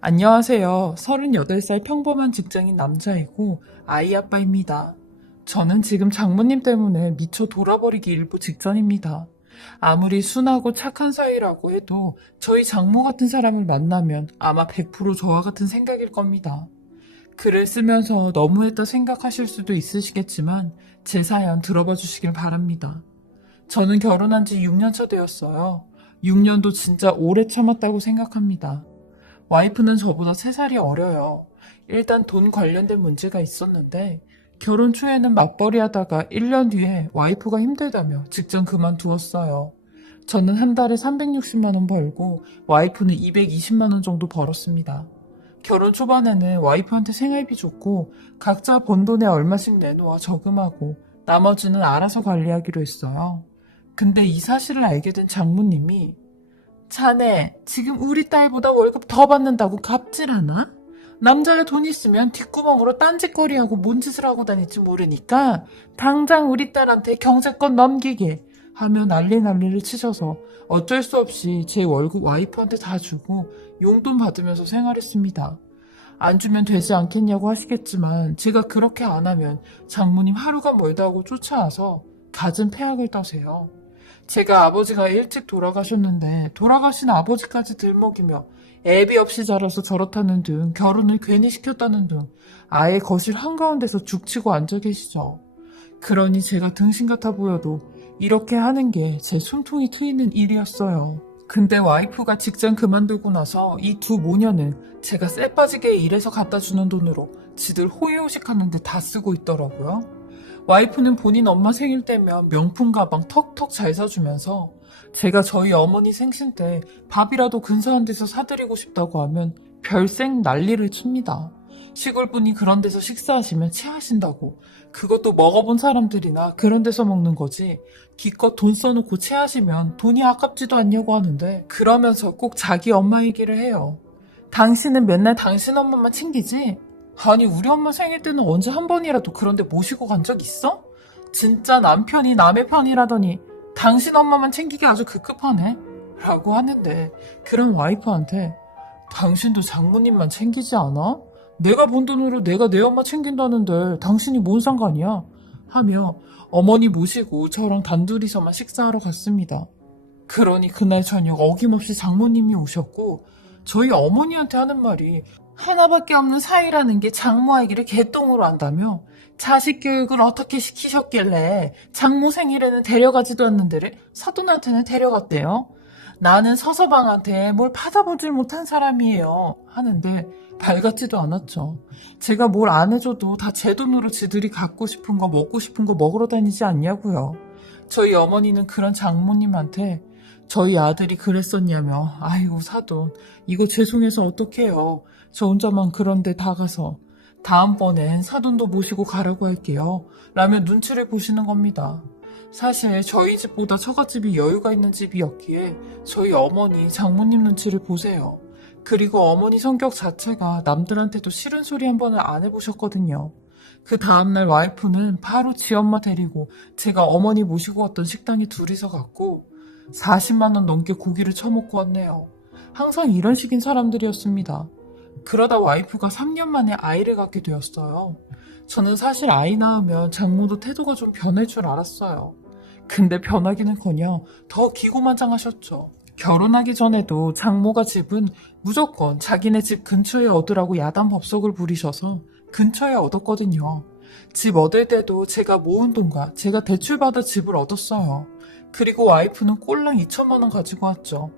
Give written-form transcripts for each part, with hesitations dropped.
안녕하세요. 38살 평범한 직장인 남자이고 아이 아빠입니다. 저는 지금 장모님 때문에 미쳐 돌아버리기 일보 직전입니다. 아무리 순하고 착한 사이라고 해도 저희 장모 같은 사람을 만나면 아마 100% 저와 같은 생각일 겁니다. 글을 쓰면서 너무했다 생각하실 수도 있으시겠지만 제 사연 들어봐 주시길 바랍니다. 저는 결혼한 지 6년 차 되었어요. 6년도 진짜 오래 참았다고 생각합니다. 와이프는 저보다 3살이 어려요. 일단 돈 관련된 문제가 있었는데 결혼 초에는 맞벌이 하다가 1년 뒤에 와이프가 힘들다며 직장 그만두었어요. 저는 한 달에 360만 원 벌고 와이프는 220만 원 정도 벌었습니다. 결혼 초반에는 와이프한테 생활비 줬고 각자 번 돈에 얼마씩 내놓아 저금하고 나머지는 알아서 관리하기로 했어요. 근데 이 사실을 알게 된 장모님이 자네, 지금 우리 딸보다 월급 더 받는다고 갑질하나? 남자가 돈 있으면 뒷구멍으로 딴짓거리하고 뭔 짓을 하고 다닐지 모르니까 당장 우리 딸한테 경제권 넘기게 하며 난리를 치셔서 어쩔 수 없이 제 월급 와이프한테 다 주고 용돈 받으면서 생활했습니다. 안 주면 되지 않겠냐고 하시겠지만 제가 그렇게 안 하면 장모님 하루가 멀다 하고 쫓아와서 갖은 폐악을 떠세요. 제가 아버지가 일찍 돌아가셨는데 돌아가신 아버지까지 들먹이며 애비 없이 자라서 저렇다는 등 결혼을 괜히 시켰다는 등 아예 거실 한가운데서 죽치고 앉아 계시죠. 그러니 제가 등신 같아 보여도 이렇게 하는 게 제 숨통이 트이는 일이었어요. 근데 와이프가 직장 그만두고 나서 이 두 모녀는 제가 쎄 빠지게 일해서 갖다 주는 돈으로 지들 호의호식 하는데 다 쓰고 있더라고요. 와이프는 본인 엄마 생일 때면 명품 가방 턱턱 잘 사주면서 제가 저희 어머니 생신 때 밥이라도 근사한 데서 사드리고 싶다고 하면 별생 난리를 칩니다. 시골분이 그런 데서 식사하시면 체하신다고. 그것도 먹어본 사람들이나 그런 데서 먹는 거지. 기껏 돈 써놓고 체하시면 돈이 아깝지도 않냐고 하는데 그러면서 꼭 자기 엄마 얘기를 해요. 당신은 맨날 당신 엄마만 챙기지? 아니 우리 엄마 생일 때는 언제 한 번이라도 그런데 모시고 간 적 있어? 진짜 남편이 남의 편이라더니 당신 엄마만 챙기기 아주 급급하네 라고 하는데 그런 와이프한테 당신도 장모님만 챙기지 않아? 내가 번 돈으로 내가 내 엄마 챙긴다는데 당신이 뭔 상관이야? 하며 어머니 모시고 저랑 단둘이서만 식사하러 갔습니다. 그러니 그날 저녁 어김없이 장모님이 오셨고 저희 어머니한테 하는 말이 하나밖에 없는 사이라는 게 장모 아기를 개똥으로 한다며 자식 교육을 어떻게 시키셨길래 장모 생일에는 데려가지도 않는 데를 사돈한테는 데려갔대요. 나는 서서방한테 뭘 받아보질 못한 사람이에요 하는데 발같지도 않았죠. 제가 뭘 안 해줘도 다 제 돈으로 지들이 갖고 싶은 거 먹고 싶은 거 먹으러 다니지 않냐고요. 저희 어머니는 그런 장모님한테 저희 아들이 그랬었냐며 아이고 사돈 이거 죄송해서 어떡해요. 저 혼자만 그런데 다 가서 다음번엔 사돈도 모시고 가라고 할게요 라며 눈치를 보시는 겁니다. 사실 저희 집보다 처갓집이 여유가 있는 집이었기에 저희 어머니 장모님 눈치를 보세요. 그리고 어머니 성격 자체가 남들한테도 싫은 소리 한 번을 안 해보셨거든요. 그 다음날 와이프는 바로 지 엄마 데리고 제가 어머니 모시고 왔던 식당에 둘이서 갔고 40만 원 넘게 고기를 처먹고 왔네요. 항상 이런 식인 사람들이었습니다. 그러다 와이프가 3년 만에 아이를 갖게 되었어요. 저는 사실 아이 낳으면 장모도 태도가 좀 변할 줄 알았어요. 근데 변하기는커녕 더 기고만장하셨죠. 결혼하기 전에도 장모가 집은 무조건 자기네 집 근처에 얻으라고 야단 법석을 부리셔서 근처에 얻었거든요. 집 얻을 때도 제가 모은 돈과 제가 대출받아 집을 얻었어요. 그리고 와이프는 꼴랑 2천만 원 가지고 왔죠.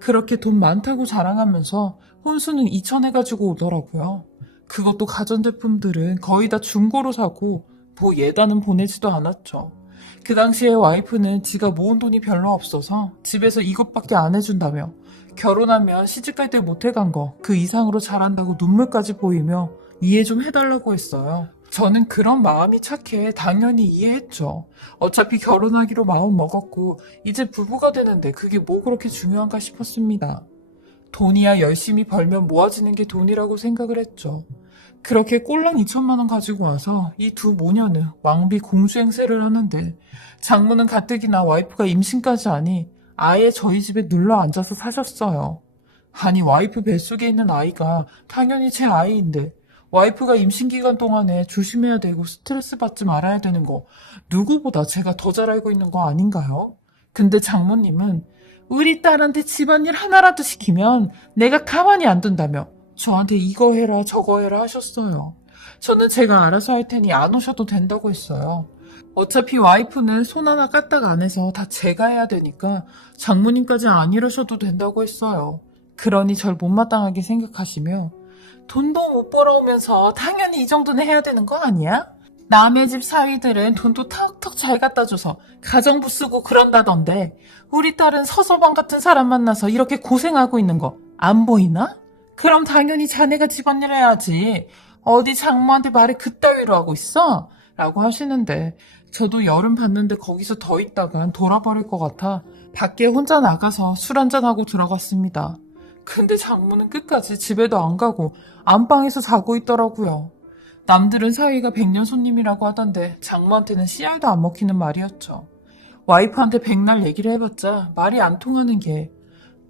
그렇게 돈 많다고 자랑하면서 혼수는 2천 해가지고 오더라고요. 그것도 가전제품들은 거의 다 중고로 사고 뭐 예단은 보내지도 않았죠. 그 당시에 와이프는 지가 모은 돈이 별로 없어서 집에서 이것밖에 안 해준다며 결혼하면 시집갈 때 못해간 거 그 이상으로 잘한다고 눈물까지 보이며 이해 좀 해달라고 했어요. 저는 그런 마음이 착해 당연히 이해했죠. 어차피 결혼하기로 마음 먹었고 이제 부부가 되는데 그게 뭐 그렇게 중요한가 싶었습니다. 돈이야 열심히 벌면 모아지는 게 돈이라고 생각을 했죠. 그렇게 꼴랑 2천만 원 가지고 와서 이 두 모녀는 왕비 공수행세를 하는데 장모는 가뜩이나 와이프가 임신까지 하니 아예 저희 집에 눌러 앉아서 사셨어요. 아니, 와이프 뱃속에 있는 아이가 당연히 제 아이인데, 와이프가 임신 기간 동안에 조심해야 되고 스트레스 받지 말아야 되는 거 누구보다 제가 더 잘 알고 있는 거 아닌가요? 근데 장모님은 우리 딸한테 집안일 하나라도 시키면 내가 가만히 안 둔다며 저한테 이거 해라 저거 해라 하셨어요. 저는 제가 알아서 할 테니 안 오셔도 된다고 했어요. 어차피 와이프는 손 하나 까딱 안 해서 다 제가 해야 되니까 장모님까지 안 이러셔도 된다고 했어요. 그러니 절 못마땅하게 생각하시며 돈도 못 벌어오면서 당연히 이 정도는 해야 되는 거 아니야? 남의 집 사위들은 돈도 턱턱 잘 갖다 줘서 가정부 쓰고 그런다던데 우리 딸은 서서방 같은 사람 만나서 이렇게 고생하고 있는 거 안 보이나? 그럼 당연히 자네가 집안일 해야지. 어디 장모한테 말을 그따위로 하고 있어? 라고 하시는데 저도 여름 봤는데 거기서 더 있다간 돌아버릴 것 같아 밖에 혼자 나가서 술 한잔하고 들어갔습니다. 근데 장모는 끝까지 집에도 안 가고 안방에서 자고 있더라고요. 남들은 사위가 백년 손님이라고 하던데 장모한테는 씨알도 안 먹히는 말이었죠. 와이프한테 백날 얘기를 해봤자 말이 안 통하는 게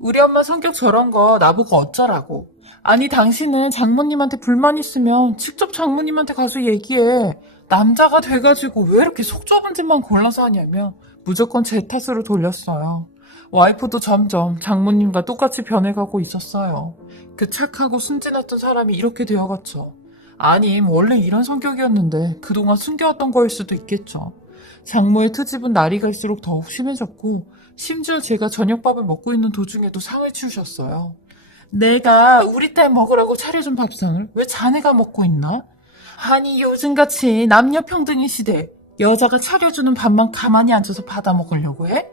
우리 엄마 성격 저런 거 나보고 어쩌라고. 아니 당신은 장모님한테 불만 있으면 직접 장모님한테 가서 얘기해. 남자가 돼가지고 왜 이렇게 속 좁은 집만 골라서 하냐며 무조건 제 탓으로 돌렸어요. 와이프도 점점 장모님과 똑같이 변해가고 있었어요. 그 착하고 순진했던 사람이 이렇게 되어갔죠. 아님 원래 이런 성격이었는데 그동안 숨겨왔던 거일 수도 있겠죠. 장모의 트집은 날이 갈수록 더욱 심해졌고 심지어 제가 저녁밥을 먹고 있는 도중에도 상을 치우셨어요. 내가 우리 딸 먹으라고 차려준 밥상을 왜 자네가 먹고 있나? 아니 요즘같이 남녀평등의 시대에 여자가 차려주는 밥만 가만히 앉아서 받아 먹으려고 해?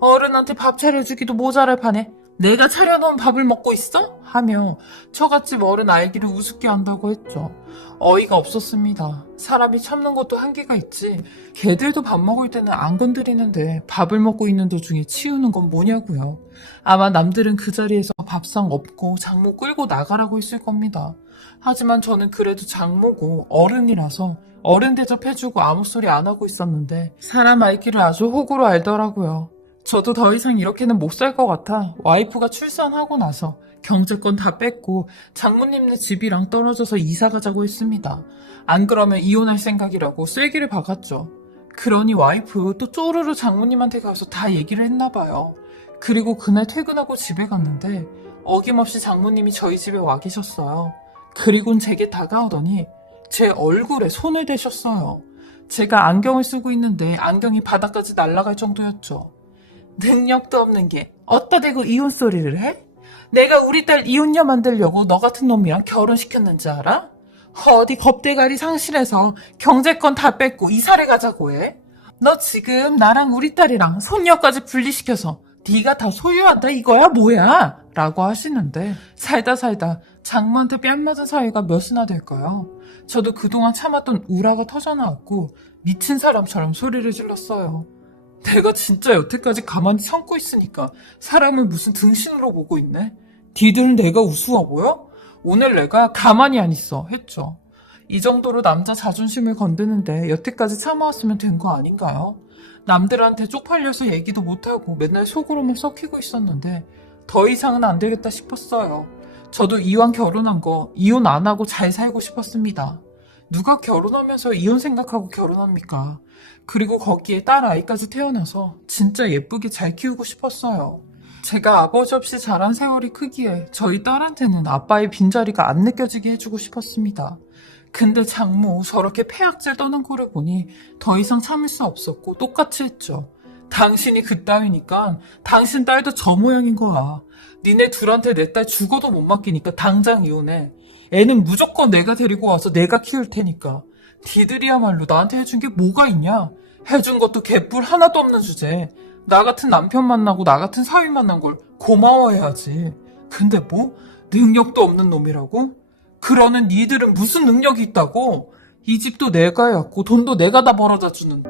어른한테 밥 차려주기도 모자랄 판에 내가 차려놓은 밥을 먹고 있어? 하며 처갓집 어른 알기를 우습게 한다고 했죠. 어이가 없었습니다. 사람이 참는 것도 한계가 있지. 걔들도 밥 먹을 때는 안 건드리는데 밥을 먹고 있는 도중에 치우는 건 뭐냐고요. 아마 남들은 그 자리에서 밥상 없고 장모 끌고 나가라고 했을 겁니다. 하지만 저는 그래도 장모고 어른이라서 어른 대접해주고 아무 소리 안 하고 있었는데 사람 알기를 아주 호구로 알더라고요. 저도 더 이상 이렇게는 못 살 것 같아 와이프가 출산하고 나서 경제권 다 뺐고 장모님네 집이랑 떨어져서 이사 가자고 했습니다. 안 그러면 이혼할 생각이라고 쐐기를 박았죠. 그러니 와이프 또 쪼르르 장모님한테 가서 다 얘기를 했나 봐요. 그리고 그날 퇴근하고 집에 갔는데 어김없이 장모님이 저희 집에 와 계셨어요. 그리곤 제게 다가오더니 제 얼굴에 손을 대셨어요. 제가 안경을 쓰고 있는데 안경이 바닥까지 날아갈 정도였죠. 능력도 없는 게 어디다 대고 이혼 소리를 해? 내가 우리 딸 이혼녀 만들려고 너 같은 놈이랑 결혼시켰는지 알아? 어디 겁대가리 상실해서 경제권 다 뺏고 이사를 가자고 해? 너 지금 나랑 우리 딸이랑 손녀까지 분리시켜서 네가 다 소유한다 이거야 뭐야? 라고 하시는데 살다 장모한테 뺨 맞은 사이가 몇이나 될까요? 저도 그동안 참았던 우라가 터져나왔고 미친 사람처럼 소리를 질렀어요. 내가 진짜 여태까지 가만히 참고 있으니까 사람을 무슨 등신으로 보고 있네? 니들은 내가 우스워 보여? 오늘 내가 가만히 안 있어 했죠. 이 정도로 남자 자존심을 건드는데 여태까지 참아왔으면 된 거 아닌가요? 남들한테 쪽팔려서 얘기도 못하고 맨날 속으로만 썩히고 있었는데 더 이상은 안 되겠다 싶었어요. 저도 이왕 결혼한 거 이혼 안 하고 잘 살고 싶었습니다. 누가 결혼하면서 이혼 생각하고 결혼합니까? 그리고 거기에 딸 아이까지 태어나서 진짜 예쁘게 잘 키우고 싶었어요. 제가 아버지 없이 자란 세월이 크기에 저희 딸한테는 아빠의 빈자리가 안 느껴지게 해주고 싶었습니다. 근데 장모 저렇게 폐악질 떠는 거를 보니 더 이상 참을 수 없었고 똑같이 했죠. 당신이 그따위니까 당신 딸도 저 모양인 거야. 니네 둘한테 내 딸 죽어도 못 맡기니까 당장 이혼해. 애는 무조건 내가 데리고 와서 내가 키울 테니까. 니들이야말로 나한테 해준 게 뭐가 있냐? 해준 것도 개뿔 하나도 없는 주제. 나 같은 남편 만나고 나 같은 사위 만난 걸 고마워해야지. 근데 뭐? 능력도 없는 놈이라고? 그러는 니들은 무슨 능력이 있다고? 이 집도 내가 해왔고 돈도 내가 다 벌어다 주는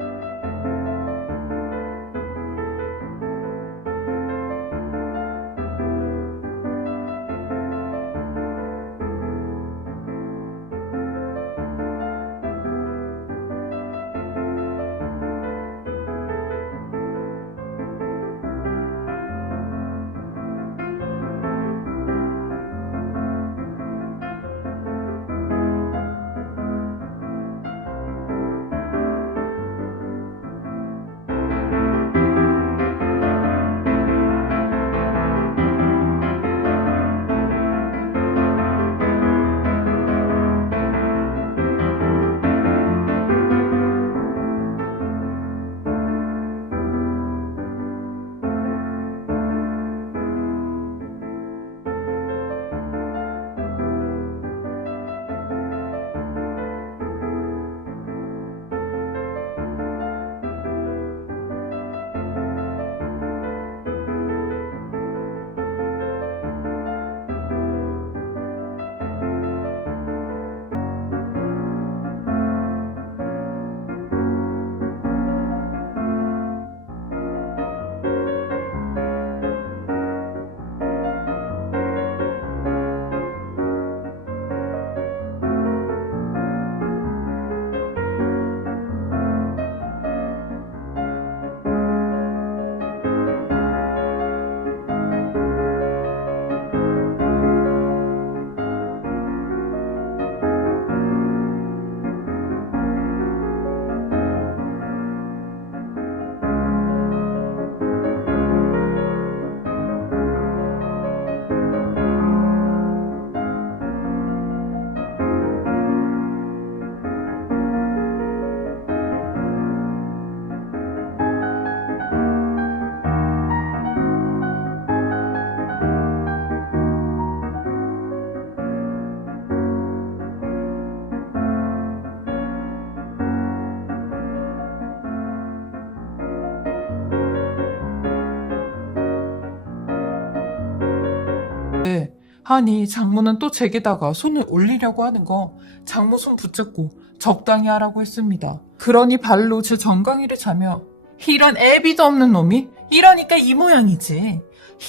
하니 장모는 또 제게다가 손을 올리려고 하는 거 장모 손 붙잡고 적당히 하라고 했습니다. 그러니 발로 제 정강이를 차며 이런 애비도 없는 놈이 이러니까 이 모양이지.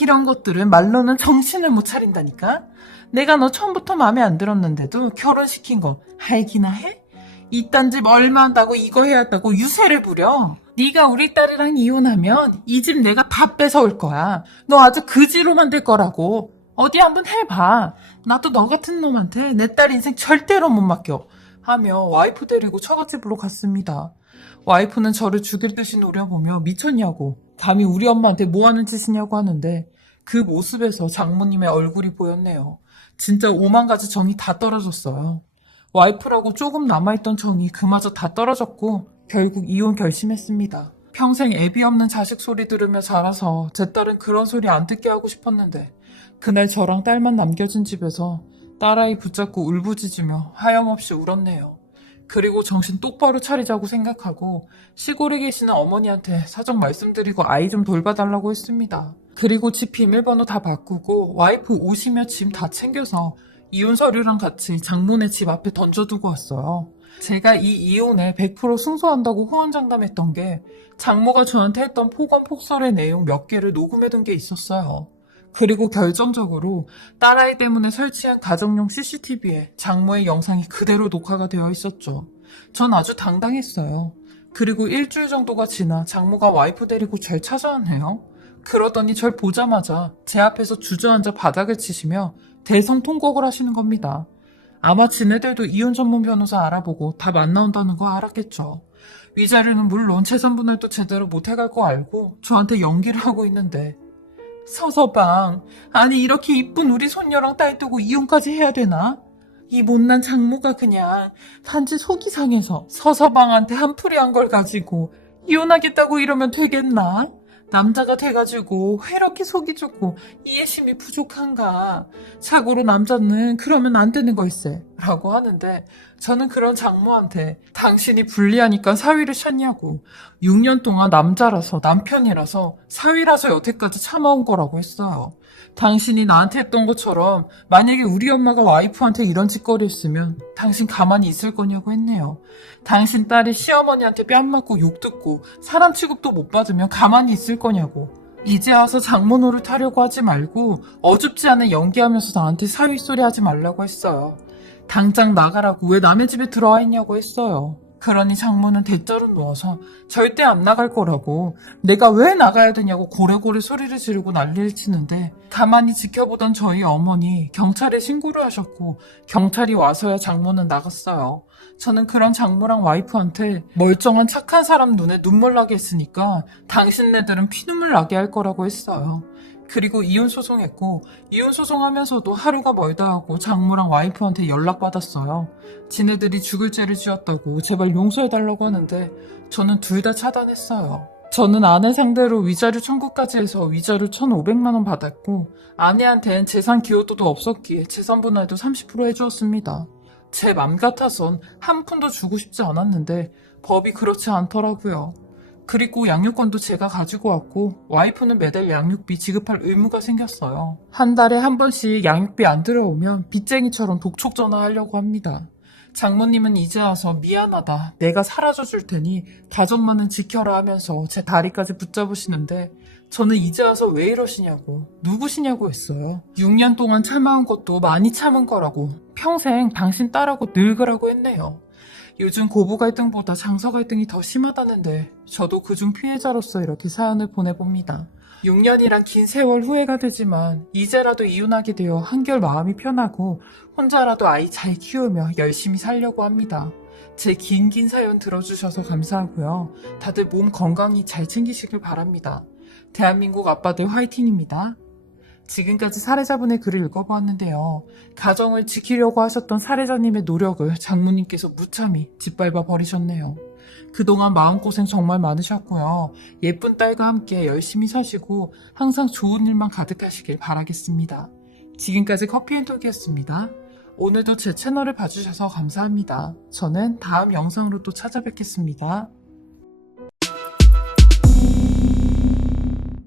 이런 것들은 말로는 정신을 못 차린다니까. 내가 너 처음부터 마음에 안 들었는데도 결혼시킨 거 알기나 해? 이딴 집 얼마 한다고 이거 해야 한다고 유세를 부려. 네가 우리 딸이랑 이혼하면 이 집 내가 다 뺏어올 거야. 너 아주 그지로 만들 거라고. 어디 한번 해봐. 나도 너 같은 놈한테 내 딸 인생 절대로 못 맡겨. 하며 와이프 데리고 처갓집으로 갔습니다. 와이프는 저를 죽일 듯이 노려보며 미쳤냐고, 감히 우리 엄마한테 뭐 하는 짓이냐고 하는데 그 모습에서 장모님의 얼굴이 보였네요. 진짜 오만 가지 정이 다 떨어졌어요. 와이프라고 조금 남아있던 정이 그마저 다 떨어졌고 결국 이혼 결심했습니다. 평생 애비 없는 자식 소리 들으며 자라서 제 딸은 그런 소리 안 듣게 하고 싶었는데 그날 저랑 딸만 남겨진 집에서 딸아이 붙잡고 울부짖으며 하염없이 울었네요. 그리고 정신 똑바로 차리자고 생각하고 시골에 계시는 어머니한테 사정 말씀드리고 아이 좀 돌봐달라고 했습니다. 그리고 집 비밀번호 다 바꾸고 와이프 옷이며 짐 다 챙겨서 이혼 서류랑 같이 장모네 집 앞에 던져두고 왔어요. 제가 이 이혼에 100% 승소한다고 호언장담했던 게 장모가 저한테 했던 폭언폭설의 내용 몇 개를 녹음해둔 게 있었어요. 그리고 결정적으로 딸아이 때문에 설치한 가정용 CCTV에 장모의 영상이 그대로 녹화가 되어 있었죠. 전 아주 당당했어요. 그리고 일주일 정도가 지나 장모가 와이프 데리고 절 찾아왔네요. 그러더니 절 보자마자 제 앞에서 주저앉아 바닥을 치시며 대성통곡을 하시는 겁니다. 아마 지네들도 이혼 전문 변호사 알아보고 답 안 나온다는 거 알았겠죠. 위자료는 물론 재산분할도 제대로 못해갈 거 알고 저한테 연기를 하고 있는데 서서방, 아니 이렇게 이쁜 우리 손녀랑 딸 두고 이혼까지 해야 되나? 이 못난 장모가 그냥 단지 속이 상해서 서서방한테 한풀이 한 걸 가지고 이혼하겠다고 이러면 되겠나? 남자가 돼가지고 왜 이렇게 속이 좁고 이해심이 부족한가? 자고로 남자는 그러면 안 되는 걸세 라고 하는데 저는 그런 장모한테 당신이 불리하니까 사위를 찾냐고, 6년 동안 남자라서 남편이라서 사위라서 여태까지 참아온 거라고 했어요. 당신이 나한테 했던 것처럼 만약에 우리 엄마가 와이프한테 이런 짓거리 했으면 당신 가만히 있을 거냐고 했네요. 당신 딸이 시어머니한테 뺨 맞고 욕 듣고 사람 취급도 못 받으면 가만히 있을 거냐고. 이제 와서 장모 노릇 하려고 하지 말고 어줍지 않은 연기하면서 나한테 사위 소리 하지 말라고 했어요. 당장 나가라고 왜 남의 집에 들어와 있냐고 했어요. 그러니 장모는 대자로 누워서 절대 안 나갈 거라고, 내가 왜 나가야 되냐고 고래고래 소리를 지르고 난리를 치는데 가만히 지켜보던 저희 어머니 경찰에 신고를 하셨고 경찰이 와서야 장모는 나갔어요. 저는 그런 장모랑 와이프한테 멀쩡한 착한 사람 눈에 눈물 나게 했으니까 당신네들은 피눈물 나게 할 거라고 했어요. 그리고 이혼소송했고 이혼소송하면서도 하루가 멀다 하고 장모랑 와이프한테 연락받았어요. 지네들이 죽을 죄를 지었다고 제발 용서해달라고 하는데 저는 둘 다 차단했어요. 저는 아내 상대로 위자료 청구까지 해서 위자료 1,500만 원 받았고 아내한텐 재산 기여도도 없었기에 재산 분할도 30% 해주었습니다. 제 맘 같아선 한 푼도 주고 싶지 않았는데 법이 그렇지 않더라고요. 그리고 양육권도 제가 가지고 왔고 와이프는 매달 양육비 지급할 의무가 생겼어요. 한 달에 한 번씩 양육비 안 들어오면 빚쟁이처럼 독촉 전화하려고 합니다. 장모님은 이제 와서 미안하다, 내가 사라져 줄 테니 가정만은 지켜라 하면서 제 다리까지 붙잡으시는데 저는 이제 와서 왜 이러시냐고, 누구시냐고 했어요. 6년 동안 참아온 것도 많이 참은 거라고, 평생 당신 딸하고 늙으라고 했네요. 요즘 고부 갈등보다 장서 갈등이 더 심하다는데 저도 그중 피해자로서 이렇게 사연을 보내봅니다. 6년이란 긴 세월 후회가 되지만 이제라도 이혼하게 되어 한결 마음이 편하고 혼자라도 아이 잘 키우며 열심히 살려고 합니다. 제 긴 사연 들어주셔서 감사하고요. 다들 몸 건강히 잘 챙기시길 바랍니다. 대한민국 아빠들 화이팅입니다. 지금까지 사례자분의 글을 읽어보았는데요. 가정을 지키려고 하셨던 사례자님의 노력을 장모님께서 무참히 짓밟아 버리셨네요. 그동안 마음고생 정말 많으셨고요. 예쁜 딸과 함께 열심히 사시고 항상 좋은 일만 가득하시길 바라겠습니다. 지금까지 커피앤톡이었습니다. 오늘도 제 채널을 봐주셔서 감사합니다. 저는 다음 영상으로 또 찾아뵙겠습니다.